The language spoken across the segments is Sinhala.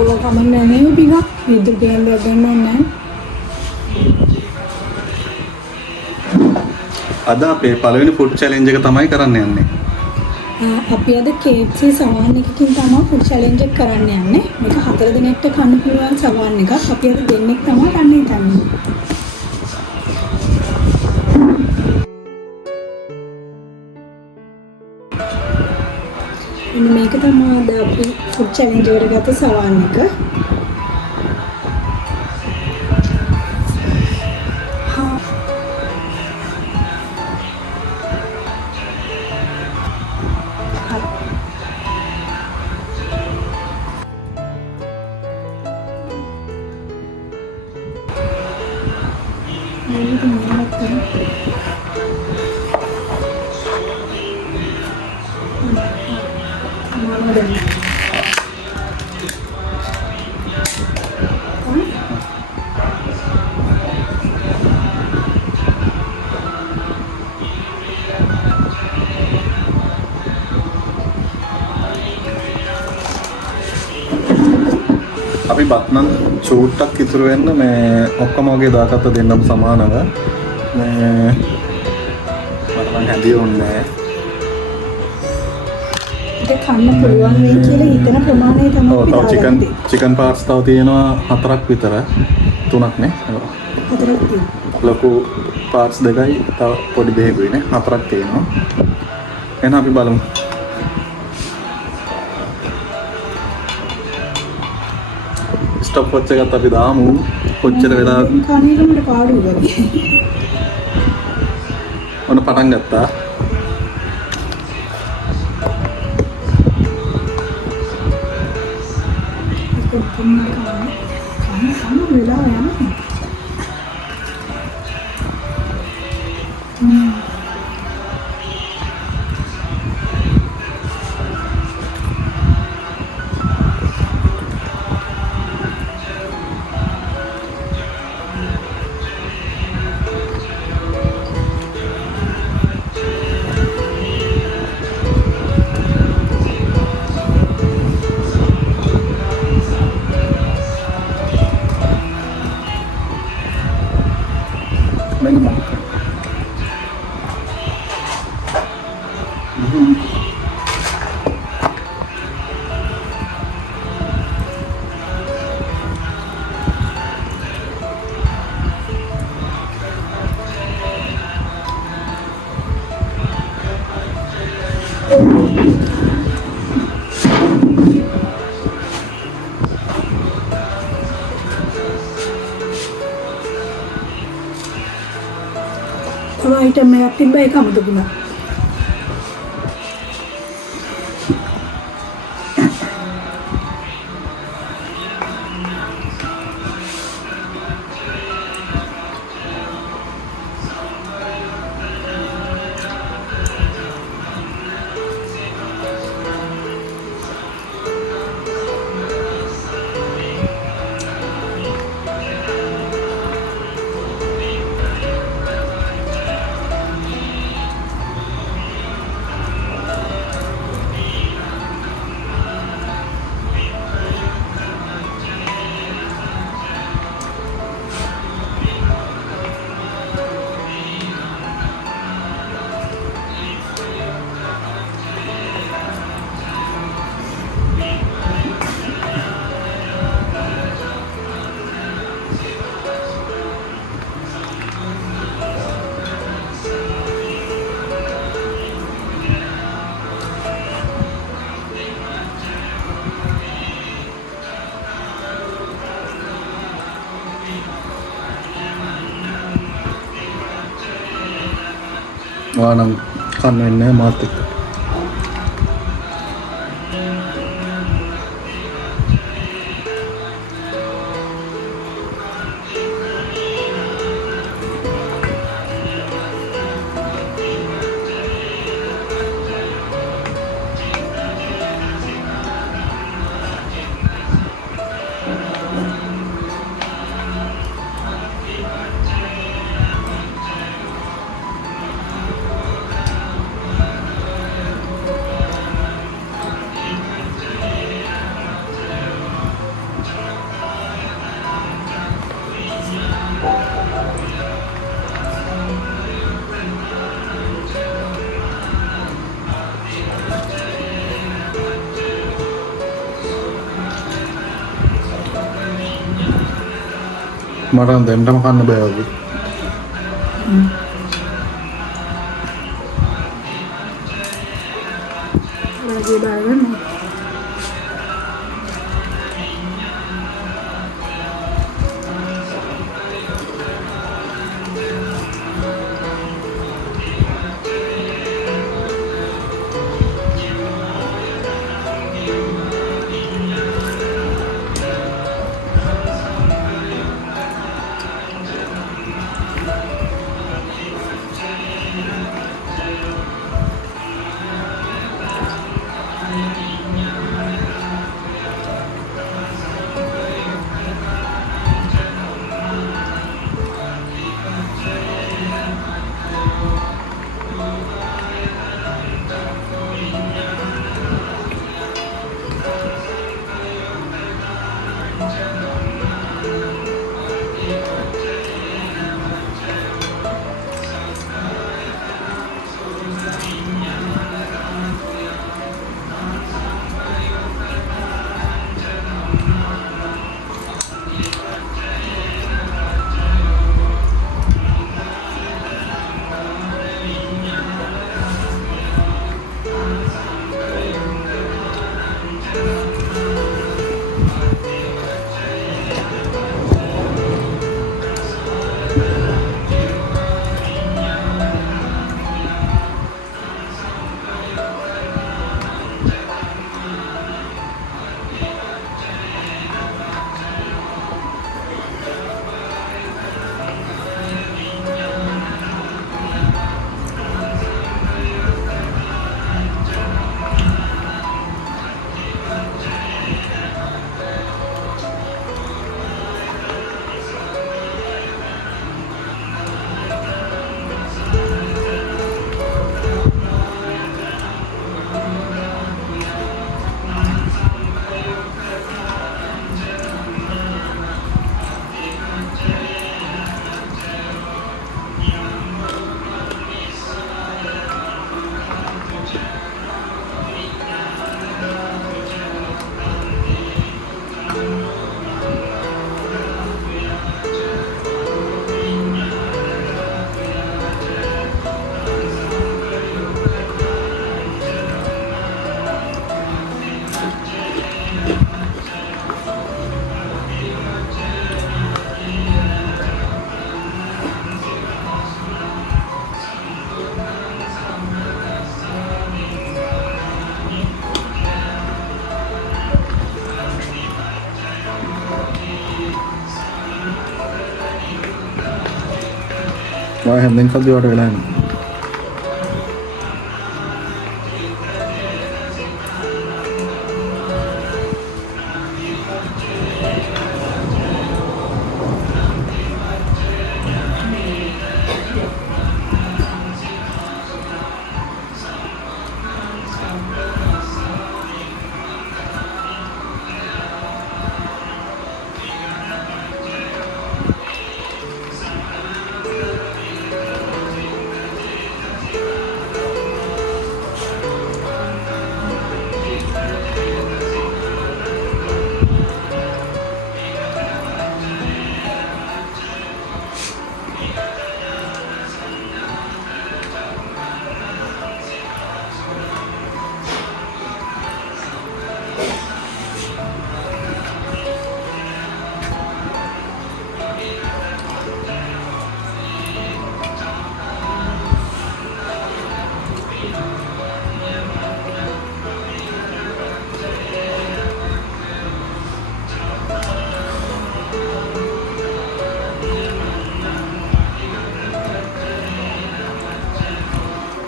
ඕක කමන්නේ නේ පිටක් විදුලි පියන්දයක් ගන්න ඕනේ නැහැ. අද අපේ පළවෙනි ෆුඩ් චැලෙන්ජ් එක තමයි කරන්න යන්නේ. අපි අද KFC සවාන් එකකින් තමයි ෆුඩ් චැලෙන්ජ් එක කරන්න යන්නේ. මේක 4 දිනකට කන්න පුළුවන් සවාන් එකක්. අපි අද දෙන්නෙක් තමයි කන්න හිතන්නේ. මේක තමයි අද අපි ෆුඩ් චැලෙන්ජ් එකට ගත්ත සවාන් එක. අපි බත්නම් චූට්ටක් ඉතුරු වෙන්න මේ ඔක්කොම වගේ දාගත්ත දෙන්නම සමානව මේ මට නම් හැදී ඕනේ ඒක කන්න පුළුවන් වෙයි කියලා හිතන ප්‍රමාණය තමයි අපි දාගත්තේ. චිකන් පාර්ට්ස් තව තියෙනවා 4ක් විතර 3ක් නේ. 4ක් තියෙනවා. ලොකු පාර්ට්ස් දෙකයි තව පොඩි දෙකකුයි නේ 4ක් තියෙනවා. එහෙනම් අපි බලමු. ස්ටොප් වොච් එකත් අපි දාමු. කොච්චර වෙලා කණේක මට පාඩු වගේ. ඔන්න පටන් ගත්තා. කන්න වෙලා යනවා. තව අයිටම් එකක් තිබ්බා ඒක අමතක වුණා. වානම් කන්න වෙන්නේ මාත් එක්ක. මට දැන්ටම කන්න බෑ වගේ. වලගේ දාගන්න. ඔය හැන්දෙන් කද්දි වට වෙලා යනවා.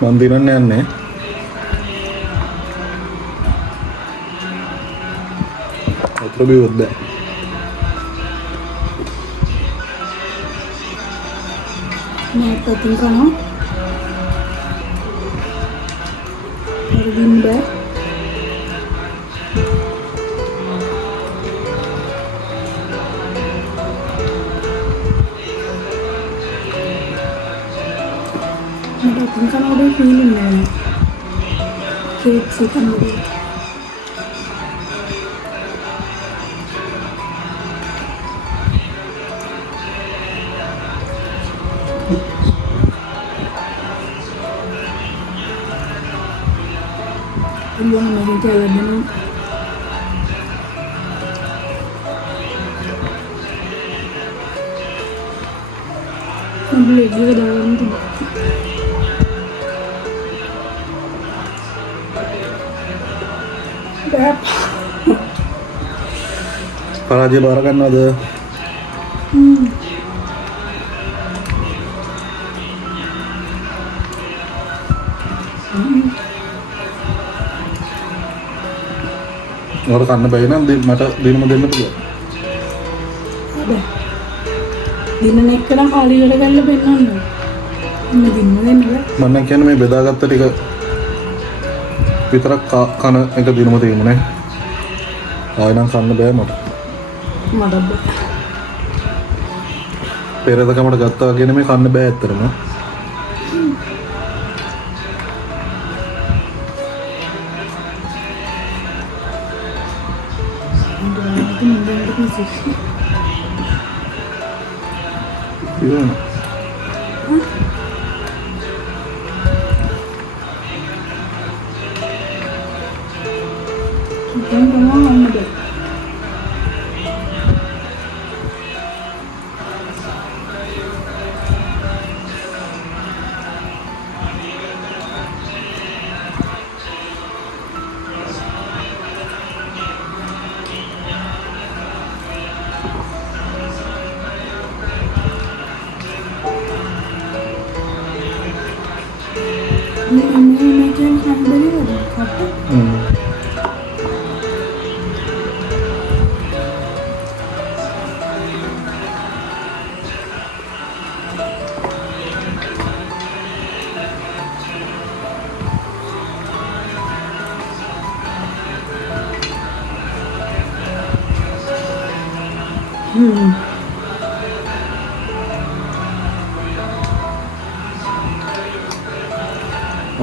මම දිනන්න යන්නේ. අතර බිව්වොත් බෑ. मैं पतिंग करना और दिन बे मैं पतिंग करना और फीलिंग है केक से करना කියලා දෙනවා. මම ලෙග් එක දාන්න තිබ්බා. පරාජය බාර ගන්නවද? ඔයාලා කන්න බැයි නම් මට දිනම දෙන්න පුළුවන්. දිනන එක්කන කාලි වල ගන්න බෙන්නන්න. ඉන්න දිනම දෙන්න බෑ. මම නම් කියන්නේ මේ බෙදාගත්ත ටික විතරක් කන එක දිනම තියෙන්නේ. ආයෙ නම් කන්න බෑ මට. මට බෑ. පෙරදකමට ගත්තා වගේ නෙමෙයි කන්න බෑ ඇත්තටම. ඉතින් දැන් ගමන් යන්න බෑ. මේ කියන කන්දේ කට.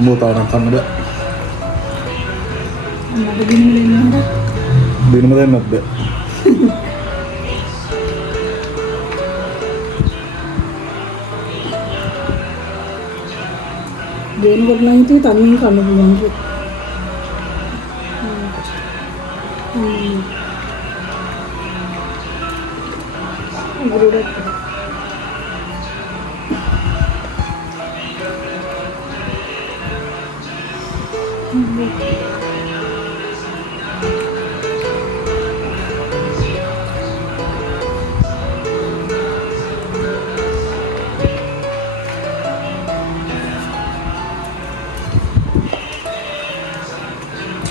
අම්බෝතාවනම් කන්න බෑ. මට දිනම දෙන්න හරක්. දිනම දෙන්නත් බෑ. දෙන්න කොට නම් හිතේ තනියෙන් කන්න පුළුවන් කිය.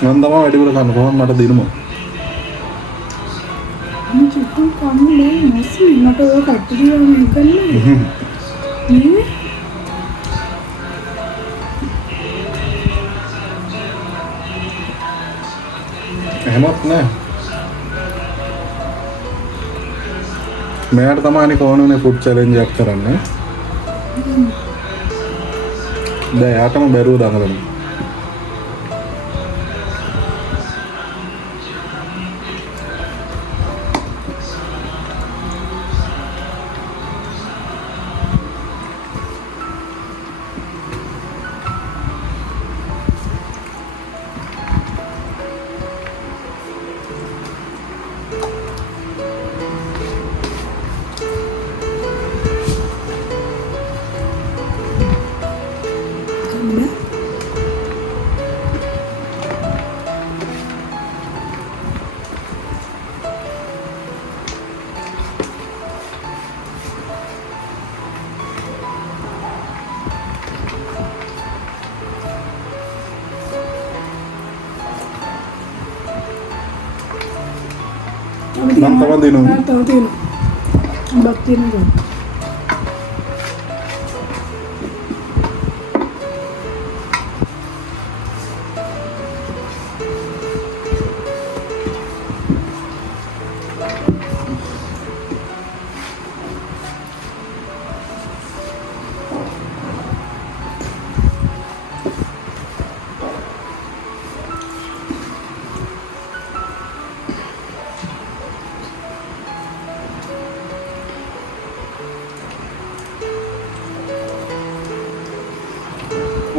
මම තමයි වැඩිපුර කන්න කොහොමද මට දිනුම. මම චුට්ටක් කන්න බෑ නැසි මට ඔය කට්ටිය මේ කරන්නේ. නේ? එහෙමත් නෑ. මෙයාට තමයි අනික ඕනුනේ ෆුඩ් චැලෙන්ජ් එකක් කරන්න. දැන් යාටම බැරුව දඟලනවා. Nam tama din tahu din. Bakti na dyan.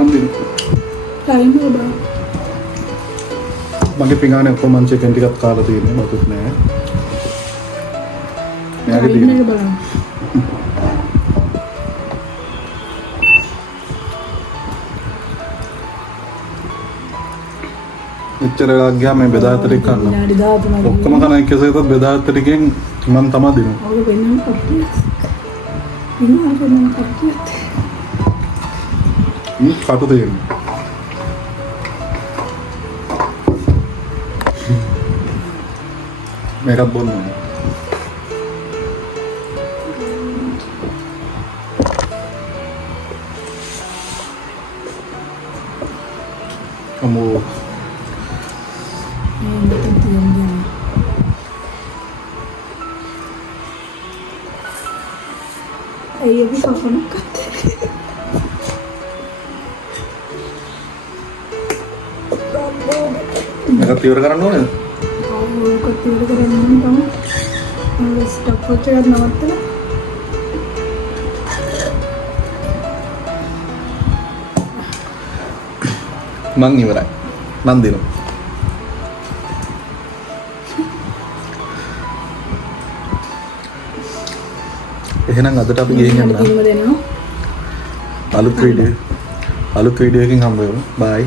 Ambil. Time udah. මගේ පිඟානේ ඔක්කොම මං චිකන් ටිකක් කාලා තියෙනවා බතුත් නෑ. මෙයාගේ ඉන්න තියෙනවා. එක බලන්න. එච්චර වෙලා ගියා මේ බෙදා හතරක් කන්න. විනාඩි 13ක්. ඔක්කොම කන එකසේතත් බෙදා හතරකින් මං තමයි දිනුවා. ඔව් වෙනම කප්පිය. ඉන්න වෙනම කප්පිය. කටු තියෙනවා. මේකත් බොන්න ඕනේ. අමෝ මේ මෙතන තියෙනවා. අයියෝ කපනක් අත්තේ. මේකත් ඉවර කරන්න ඕනේද? ඔව් කප්පිය කරගෙන තමයි. මම ස්ටොප් වච් එකක් නවත්තලා. මං ඉවරයි. මං දිනුවා. එහෙනම් අදට අපි ගිහින් යන්න. දෙනවා. අලුත් වීඩියෝ එකකින් හම්බ වෙමු. බයි.